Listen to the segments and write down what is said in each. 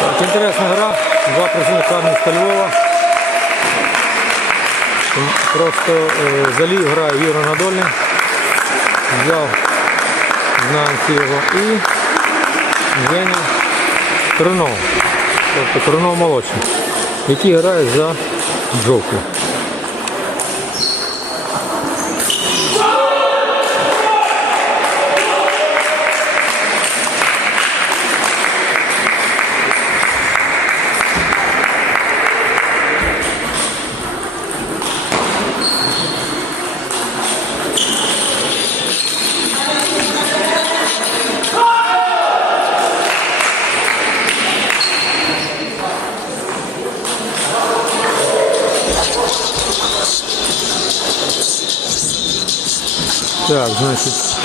Так, інтересна гра. Два представника міста Львова. Просто е, залів грає Юра Надольний. Взяв знанці його і Женя Трунов. Тобто Трунов молодший, який грає за жовтий. Так, значить,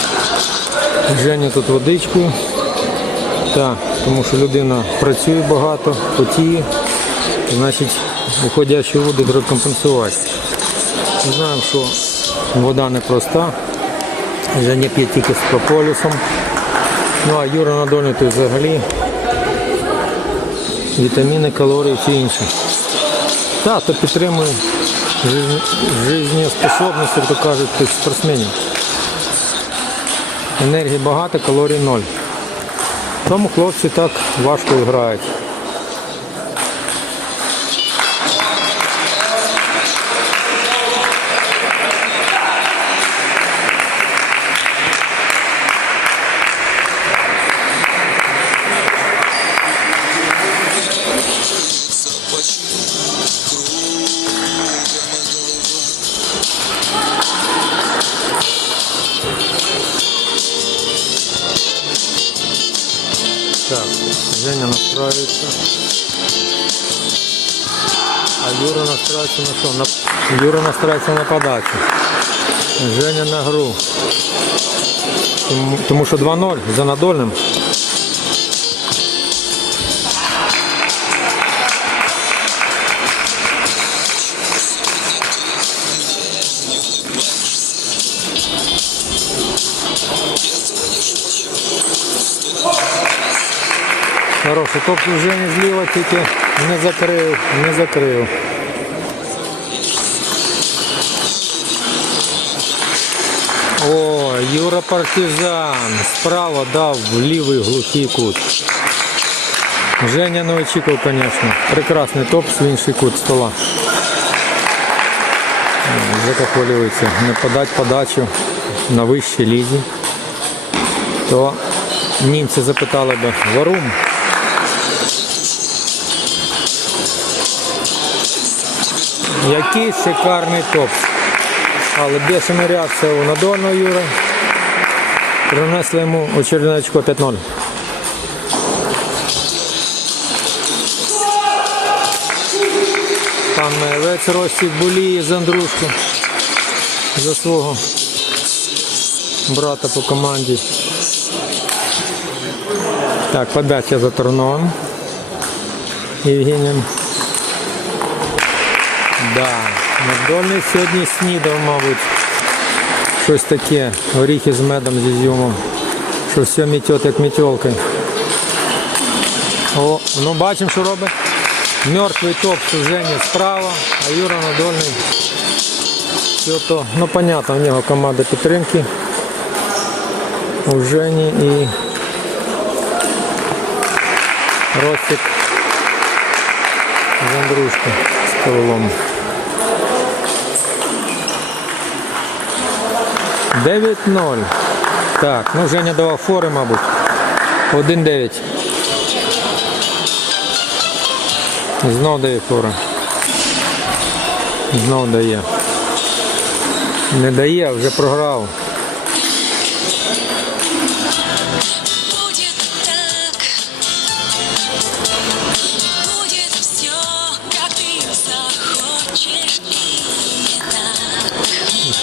Женя тут водичку. Так, тому що людина працює багато, потіє. Значить, уходячі води треба. Ми знаємо, що вода непроста. Женя п'є тільки з прополісом. Ну а Юра Надольний то взагалі вітаміни, калорії, всі інше. Так, то підтримує жизнеспособність, як то кажуть, спортсменів. Енергії багато, калорій ноль. Тому хлопці так важко грають. Женя настраивается. А Юра настраивается на что? На... Юра настраивается на подачу. Женя на гру. Тому, тому що 2-0 за надольним. Хороший топ у Жені зліва тільки не закрив, не закрив. О, Юра. Справа дав в лівий глухий кут. Женя не очікував, звісно. Прекрасний топ в інший кут стола. Закахвалюється. Не подать подачу на вищій лізі. То німці запитали би Варум. Який шикарний топ. Але бешена реакція у надольного Юра. Принесли йому очередне очко 5-0. Там вець Ростік боліє з Андрушку за свого брата по команді. Так, подача за Турновим. Євгенієм. Да. Макдональд сьогодні снідав, мабуть. Щось таке. Горіхи з медом, з ізюмом. Що все мітет, як мітьолкою. О, ну бачимо, що робить. Мертвий топ Жені справа, а Юра Надольний. Все то, ну понятно, в нього команда підтримки. У Жені і Ростик з Андрушки з Павлом. 9-0. Так, ну Женя давав фори, мабуть. 1-9. Знов дає фори. Знов дає. Не дає, вже програв.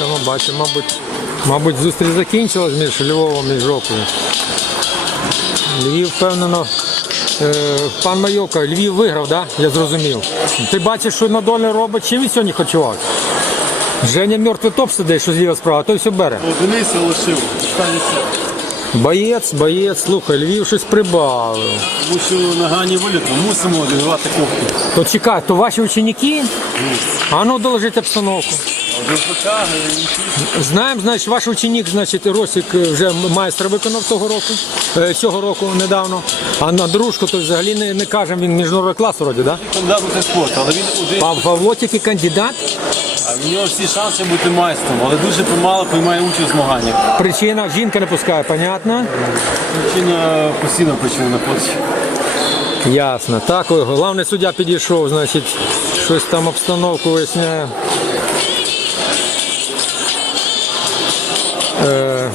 Ну, ми бачимо, мабуть, мабуть, зустріч закінчилась між Львовом і Жокою. Львів, впевнено, е, пан Майока, Львів виграв, да? Я зрозумів. Ти бачиш, що Надольний робить, чим він сьогодні хочував? Женя мертвий топ сидить, що зліва справа, той все бере. Одиниця лишив. Боєць, боєць, слухай, Львів щось прибавив. Тому що на грані виліту мусимо відгравати кубки. То чекай, то ваші ученики? А ну доложіть обстановку. Знаємо, значить, ваш ученик, значить, Росік вже майстра виконав того року, е, цього року недавно. А на дружку то взагалі не, не кажемо, він міжнародний клас вроді, да? кандидат у спорт, але він один, Пав Павло тільки кандидат. А в нього всі шанси бути майстром, але дуже помало приймає участь у змаганнях. Причина жінка не пускає, понятно? Причина постійно причина на площі. Ясно. Так, ой, головний суддя підійшов, значить, щось там обстановку виясняє. Е,